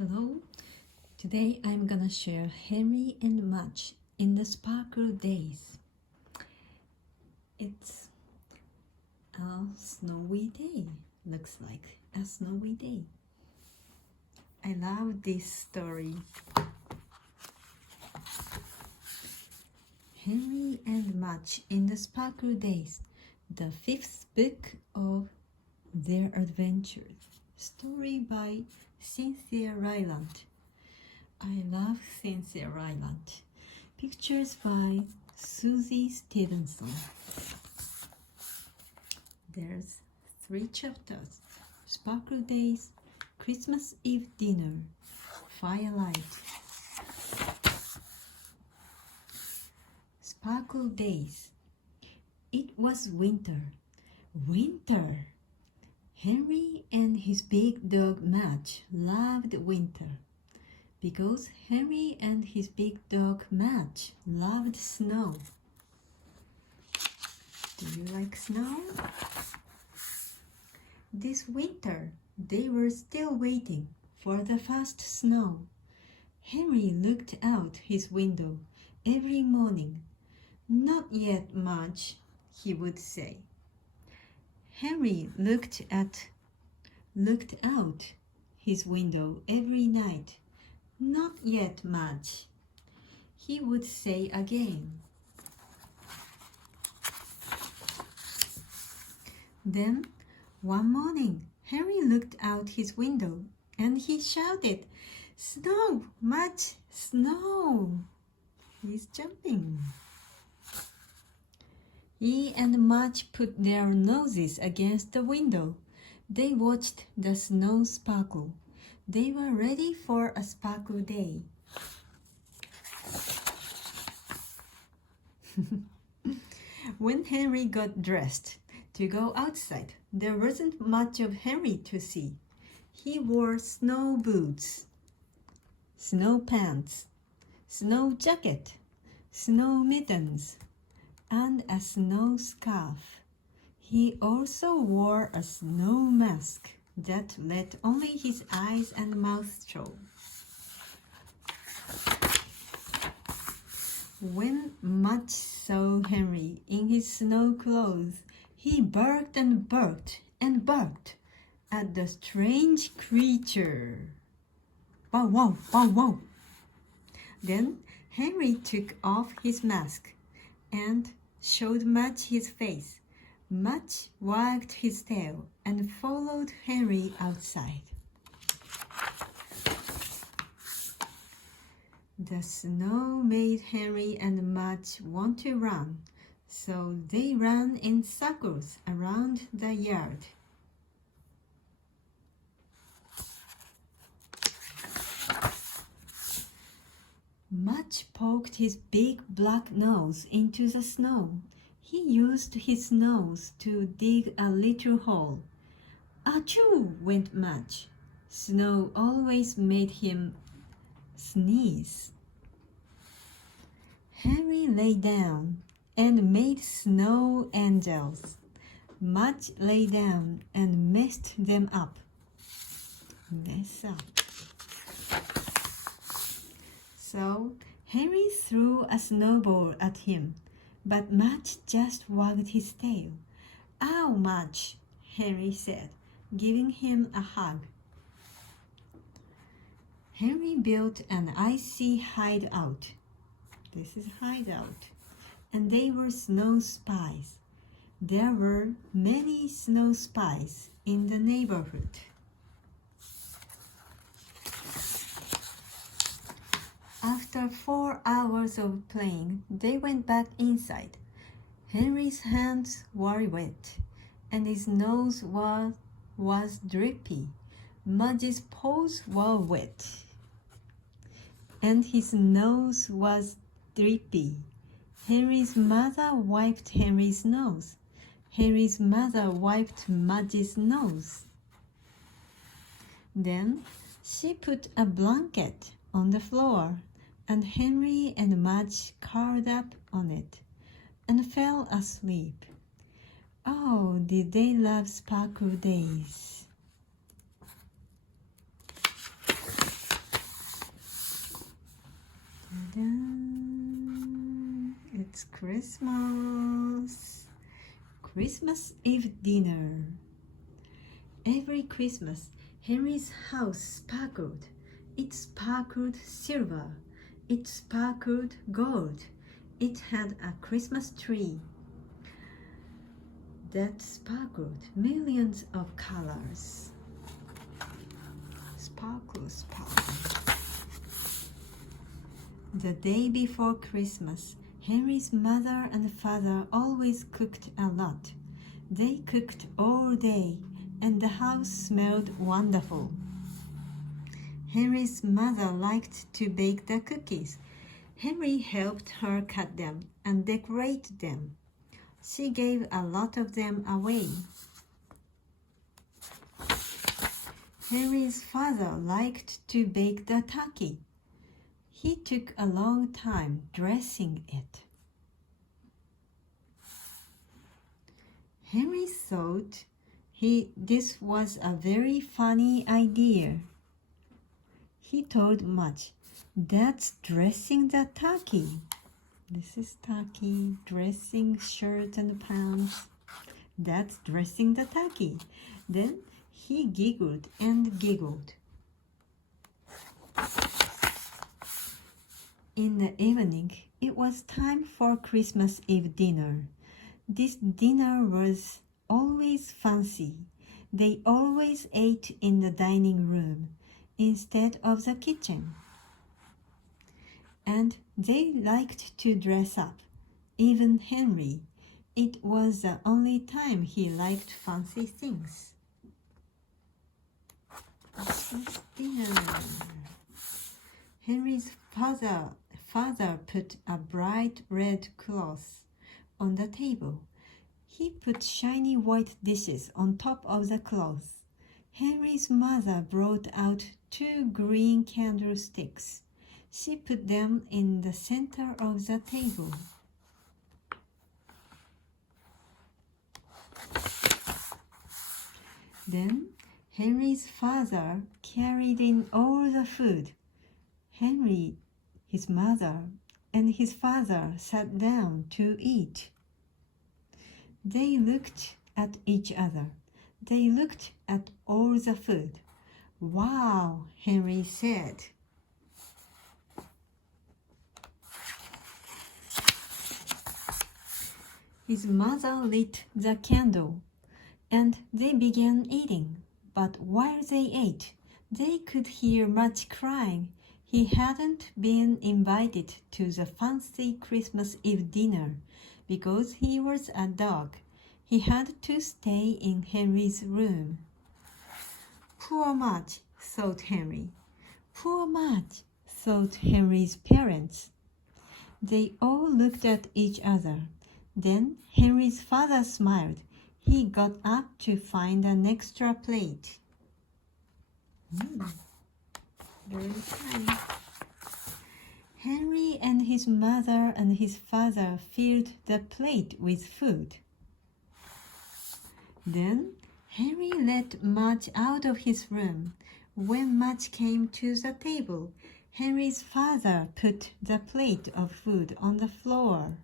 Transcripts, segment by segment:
Hello, today I'm gonna share Henry and Mudge in the Sparkle Days. It's a snowy day, looks like a snowy day. I love this story. Henry and Mudge in the Sparkle Days, the fifth book of their adventures. Story by Cynthia Ryland. I love Cynthia Ryland. Pictures by Susie Stevenson. There's 3 chapters. Sparkle Days, Christmas Eve Dinner, Firelight. Sparkle Days. It was winter. Winter! Henry and his big dog Mudge loved winter because Henry and his big dog Mudge loved snow. Do you like snow? This winter, they were still waiting for the first snow. Henry looked out his window every morning. "Not yet, Mudge," he would say. Henry looked out his window every night. "Not yet, Mudge," he would say again. Then, one morning, Henry looked out his window and he shouted, "Snow, Mudge, snow!" He's jumping. He and Mudge put their noses against the window. They watched the snow sparkle. They were ready for a sparkle day. When Henry got dressed to go outside, there wasn't much of Henry to see. He wore snow boots, snow pants, snow jacket, snow mittens, and a snow scarf. He also wore a snow mask that let only his eyes and mouth show. When Mudge saw Henry in his snow clothes, he barked and barked and barked at the strange creature. Bow wow, bow wow. Then Henry took off his mask and showed Mudge his face. Mudge wagged his tail and followed Henry outside. The snow made Henry and Mudge want to run, so they ran in circles around the yard. Mudge poked his big black nose into the snow. He used his nose to dig a little hole. "Achoo!" went Mudge. Snow always made him sneeze. Henry lay down and made snow angels. Mudge lay down and messed them up. Mess up. So Henry threw a snowball at him, but Mudge just wagged his tail. "Ow, Mudge," Henry said, giving him a hug. Henry built an icy hideout. This is hideout. And they were snow spies. There were many snow spies in the neighborhood. After 4 hours of playing, they went back inside. Henry's hands were wet, and his nose was drippy. Mudge's paws were wet, and his nose was drippy. Henry's mother wiped Henry's nose. Henry's mother wiped Mudge's nose. Then she put a blanket on the floor, and Henry and Mudge curled up on it and fell asleep. Oh, did they love Sparkle Days? It's Christmas. Christmas Eve dinner. Every Christmas, Henry's house sparkled. It sparkled silver. It sparkled gold. It had a Christmas tree that sparkled millions of colors. Sparkle, sparkle. The day before Christmas, Henry's mother and father always cooked a lot. They cooked all day, and the house smelled wonderful. Henry's mother liked to bake the cookies. Henry helped her cut them and decorate them. She gave a lot of them away. Henry's father liked to bake the turkey. He took a long time dressing it. Henry thought this was a very funny idea. He told Mudge, "That's dressing the turkey." This is turkey, dressing shirt and pants. That's dressing the turkey. Then he giggled and giggled. In the evening, it was time for Christmas Eve dinner. This dinner was always fancy. They always ate in the dining room instead of the kitchen. And they liked to dress up, even Henry. It was the only time he liked fancy things. Christmas dinner. Henry's father put a bright red cloth on the table. He put shiny white dishes on top of the cloth. Henry's mother brought out 2 green candlesticks. She put them in the center of the table. Then Henry's father carried in all the food. Henry, his mother, and his father sat down to eat. They looked at each other. They looked at all the food. "Wow," Henry said. His mother lit the candle, and they began eating. But while they ate, they could hear Mudge crying. He hadn't been invited to the fancy Christmas Eve dinner because he was a dog. He had to stay in Henry's room. Poor Mudge, thought Henry. Poor Mudge, thought Henry's parents. They all looked at each other. Then Henry's father smiled. He got up to find an extra plate. Very kind. Henry and his mother and his father filled the plate with food. Then Henry let Mudge out of his room. When Mudge came to the table, Henry's father put the plate of food on the floor.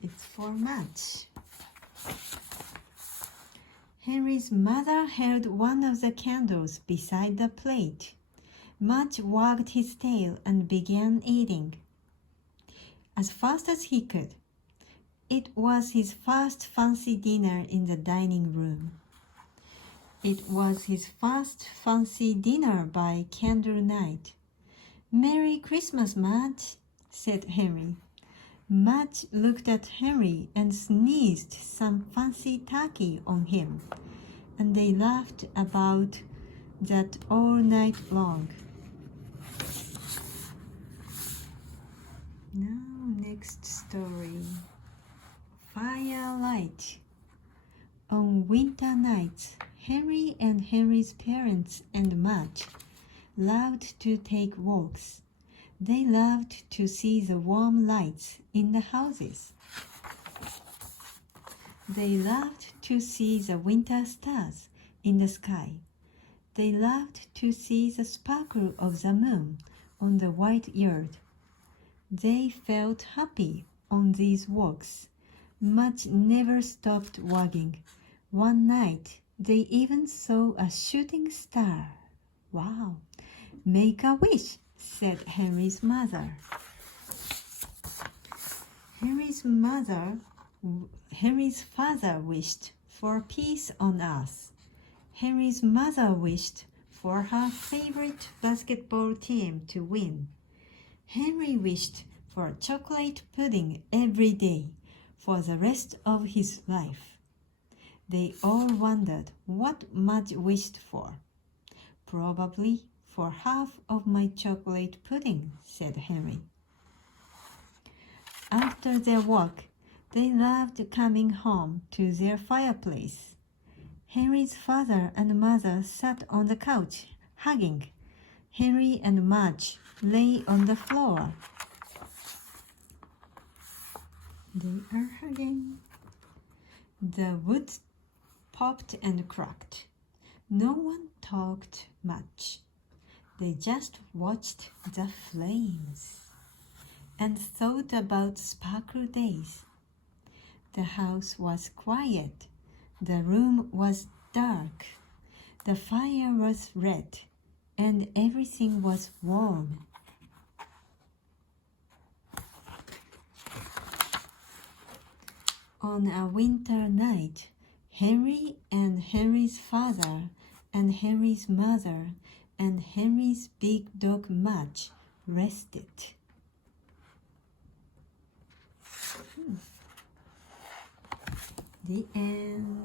It's for Mudge. Henry's mother held one of the candles beside the plate. Mudge wagged his tail and began eating as fast as he could. It was his first fancy dinner in the dining room. It was his first fancy dinner by candle night. "Merry Christmas, Mudge," said Henry. Mudge looked at Henry and sneezed some fancy turkey on him, and they laughed about that all night long. Now, next story. Firelight. On winter nights, Henry and Henry's parents and Mudge loved to take walks. They loved to see the warm lights in the houses. They loved to see the winter stars in the sky. They loved to see the sparkle of the moon on the white yard. They felt happy on these walks. Mudge never stopped wagging. One night, they even saw a shooting star. Wow! Make a wish, said Henry's mother. Henry's father wished for peace on earth. Henry's mother wished for her favorite basketball team to win. Henry wished for chocolate pudding every day for the rest of his life. They all wondered what Mudge wished for. Probably for half of my chocolate pudding, said Henry. After their walk, they loved coming home to their fireplace. Henry's father and mother sat on the couch, hugging. Henry and Mudge lay on the floor. They are hugging. The wood popped and cracked. No one talked much. They just watched the flames and thought about sparkle days. The house was quiet. The room was dark. The fire was red, and everything was warm. On a winter night, Henry and Henry's father and Henry's mother and Henry's big dog Mudge rested. The end.